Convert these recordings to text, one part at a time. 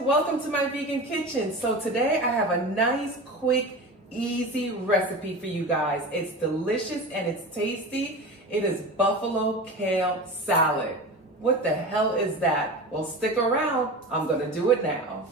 welcome to my vegan kitchen. So today I have a nice, quick, easy recipe for you guys. It's delicious and it's tasty. It is Buffalo Kale Salad. What the hell is that? Well, stick around. I'm gonna do it now.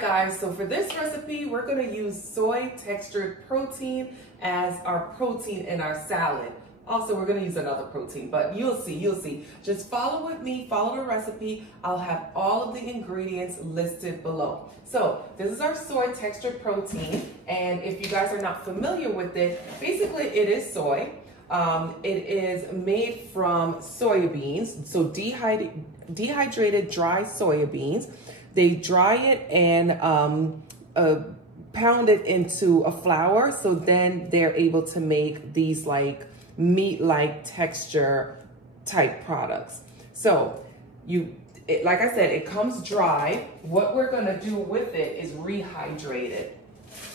Guys, so for this recipe, we're going to use soy textured protein as our protein in our salad. Also, we're going to use another protein, but you'll see. Just follow with me, follow the recipe. I'll have all of the ingredients listed below. So this is our soy textured protein, and if you guys are not familiar with it, basically it is soy. It is made from soybeans, so dehydrated dry soybeans. They dry it and pound it into a flour, so then they're able to make these like meat-like texture type products. So like I said, it comes dry. What we're gonna do with it is rehydrate it.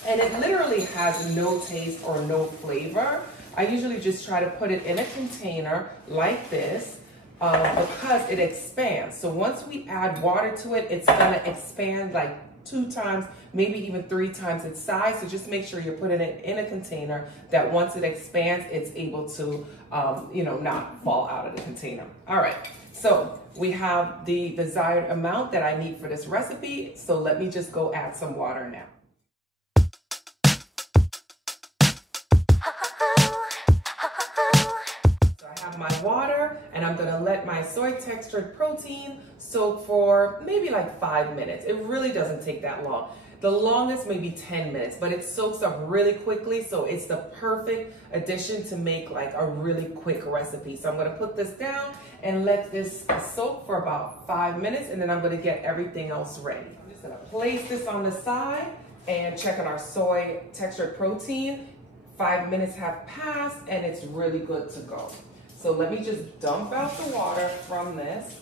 And it literally has no taste or no flavor. I usually just try to put it in a container like this. Because it expands. So once we add water to it, it's gonna expand like 2 times, maybe even 3 times its size. So just make sure you're putting it in a container that once it expands, it's able to, not fall out of the container. All right, so we have the desired amount that I need for this recipe. So let me just go add some water now. My water, and I'm gonna let my soy textured protein soak for maybe like 5 minutes. It really doesn't take that long. The longest maybe 10 minutes, but it soaks up really quickly, so it's the perfect addition to make like a really quick recipe. So I'm gonna put this down and let this soak for about 5 minutes, and then I'm gonna get everything else ready. I'm just gonna place this on the side and check on our soy textured protein. 5 minutes have passed and it's really good to go. So let me just dump out the water from this.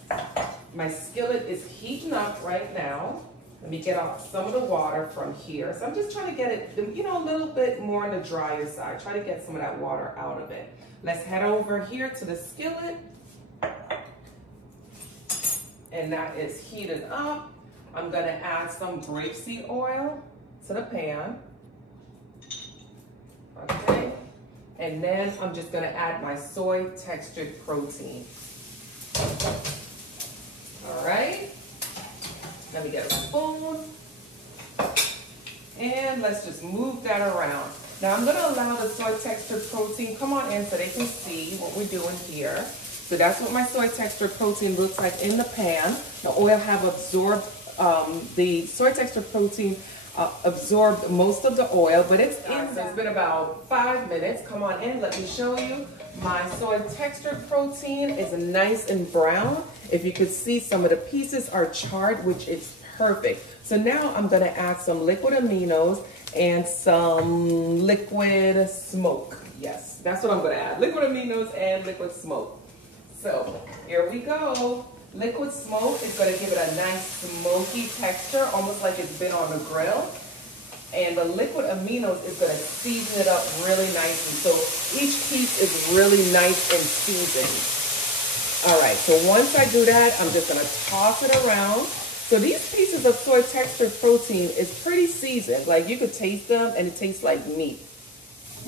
My skillet is heating up right now. Let me get off some of the water from here. So I'm just trying to get it, a little bit more on the drier side. Try to get some of that water out of it. Let's head over here to the skillet. And that is heated up. I'm gonna add some grapeseed oil to the pan. Okay. And then I'm just gonna add my soy textured protein. All right, let me get a spoon. And let's just move that around. Now I'm gonna allow the soy textured protein come on in so they can see what we're doing here. So that's what my soy textured protein looks like in the pan. The oil have absorbed, the soy textured protein absorbed most of the oil, but it's in. So it's been about 5 minutes. Come on in, let me show you. My soy textured protein is nice and brown. If you could see, some of the pieces are charred, which is perfect. So now I'm gonna add some liquid aminos and some liquid smoke. Yes, that's what I'm gonna add, liquid aminos and liquid smoke. So here we go. Liquid smoke is going to give it a nice smoky texture, almost like it's been on the grill. And the liquid aminos is going to season it up really nicely. So each piece is really nice and seasoned. All right, so once I do that, I'm just going to toss it around. So these pieces of soy textured protein is pretty seasoned. Like you could taste them and it tastes like meat.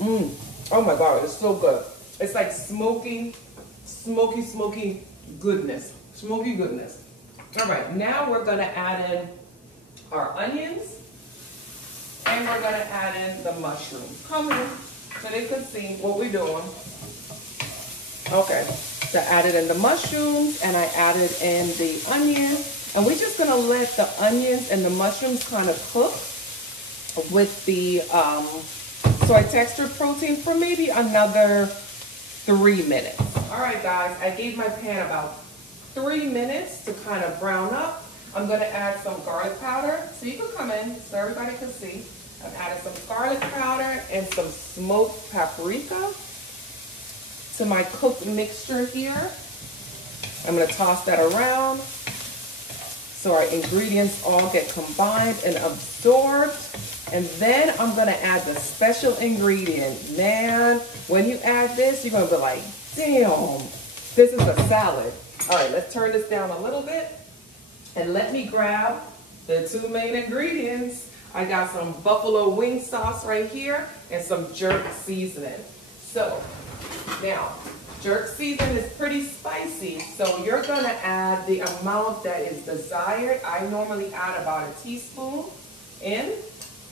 Oh my God, it's so good. It's like smoky goodness. Smoky goodness. All right, now we're gonna add in our onions and we're gonna add in the mushrooms. Come in so they can see what we're doing. Okay, so I added in the mushrooms and I added in the onion. And we're just gonna let the onions and the mushrooms kind of cook with the soy textured protein for maybe another 3 minutes. All right, guys, I gave my pan about 3 minutes to kind of brown up. I'm gonna add some garlic powder. So you can come in so everybody can see. I've added some garlic powder and some smoked paprika to my cooked mixture here. I'm gonna toss that around so our ingredients all get combined and absorbed. And then I'm gonna add the special ingredient. Man, when you add this, you're gonna be like, damn, this is a salad. All right, let's turn this down a little bit. And let me grab the two main ingredients. I got some buffalo wing sauce right here and some jerk seasoning. So now, jerk seasoning is pretty spicy, so you're gonna add the amount that is desired. I normally add about a teaspoon in.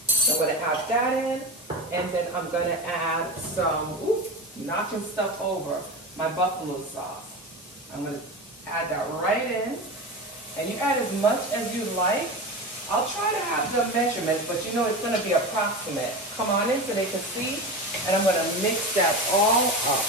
So I'm gonna add that in, and then I'm gonna add some, knocking stuff over, my buffalo sauce. I'm gonna add that right in, and you add as much as you like. I'll try to have the measurements, but you know it's gonna be approximate. Come on in so they can see, and I'm gonna mix that all up.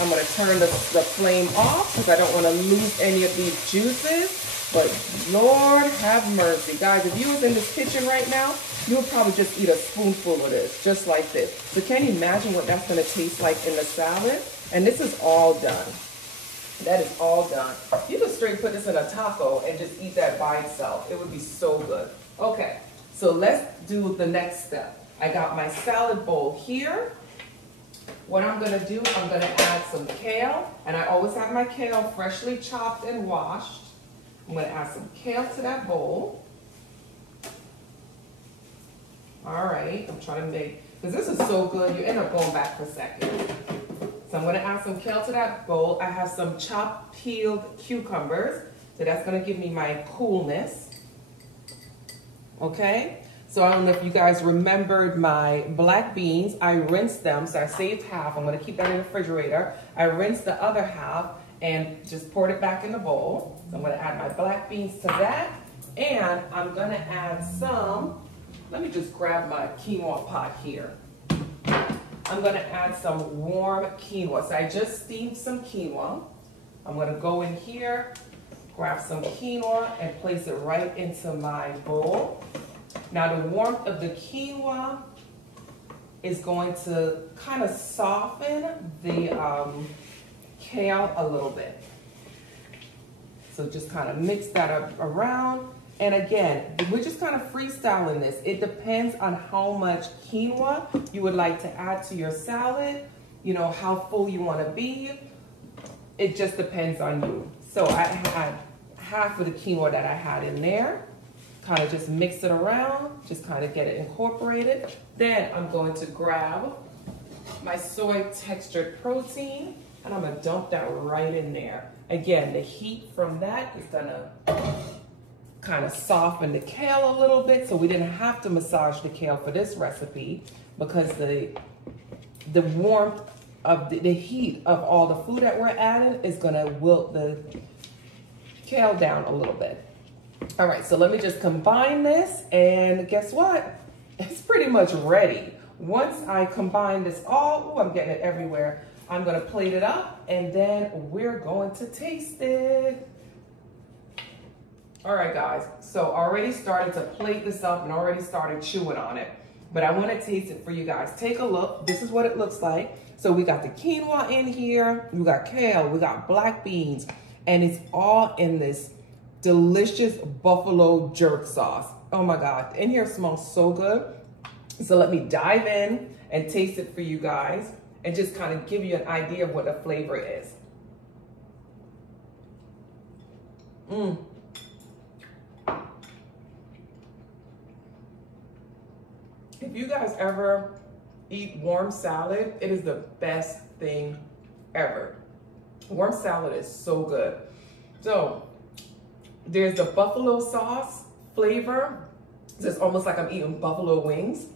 I'm gonna turn the flame off because I don't wanna lose any of these juices. But Lord have mercy. Guys, if you was in this kitchen right now, you would probably just eat a spoonful of this, just like this. So can you imagine what that's gonna taste like in the salad? And this is all done. That is all done. You could straight put this in a taco and just eat that by itself. It would be so good. Okay, so let's do the next step. I got my salad bowl here. What I'm gonna do, I'm gonna add some kale, and I always have my kale freshly chopped and washed. I'm gonna add some kale to that bowl. All right, I'm trying to make, because this is so good, you end up going back for seconds. So I'm gonna add some kale to that bowl. I have some chopped peeled cucumbers, so that's gonna give me my coolness. Okay, so I don't know if you guys remembered my black beans. I rinsed them, so I saved half. I'm gonna keep that in the refrigerator. I rinsed the other half and just poured it back in the bowl. So I'm gonna add my black beans to that, and I'm gonna add some, let me just grab my quinoa pot here. I'm gonna add some warm quinoa. So I just steamed some quinoa. I'm gonna go in here, grab some quinoa and place it right into my bowl. Now the warmth of the quinoa is going to kind of soften the kale a little bit. So just kind of mix that up around. And again, we're just kind of freestyling this. It depends on how much quinoa you would like to add to your salad, you know, how full you want to be. It just depends on you. So I had half of the quinoa that I had in there. Kind of just mix it around, just kind of get it incorporated. Then I'm going to grab my soy textured protein, and I'm gonna dump that right in there. Again, the heat from that is gonna kind of soften the kale a little bit, so we didn't have to massage the kale for this recipe because the warmth of the heat of all the food that we're adding is gonna wilt the kale down a little bit. All right, so let me just combine this, and guess what? It's pretty much ready. Once I combine this all, I'm getting it everywhere. I'm gonna plate it up, and then we're going to taste it. All right, guys, so already started to plate this up and already started chewing on it, but I wanna taste it for you guys. Take a look, this is what it looks like. So we got the quinoa in here, we got kale, we got black beans, and it's all in this delicious buffalo jerk sauce. Oh my God, in here smells so good. So let me dive in and taste it for you guys and just kind of give you an idea of what the flavor is. If you guys ever eat warm salad, it is the best thing ever. Warm salad is so good. So there's the buffalo sauce flavor. So it's almost like I'm eating buffalo wings.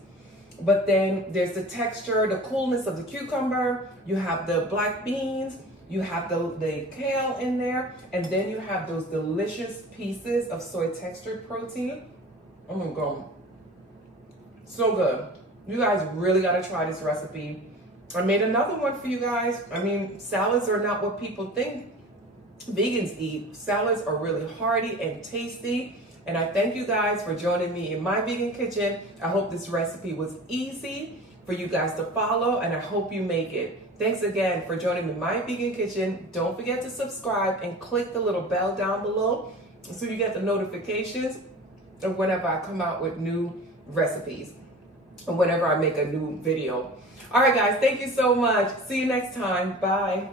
But then there's the texture, the coolness of the cucumber. You have the black beans. You have the kale in there. And then you have those delicious pieces of soy textured protein. Oh my God. So good. You guys really gotta try this recipe. I made another one for you guys. I mean, salads are not what people think vegans eat. Salads are really hearty and tasty. And I thank you guys for joining me in my vegan kitchen. I hope this recipe was easy for you guys to follow, and I hope you make it. Thanks again for joining me in my vegan kitchen. Don't forget to subscribe and click the little bell down below so you get the notifications whenever I come out with new recipes or whenever I make a new video. All right, guys, thank you so much. See you next time. Bye.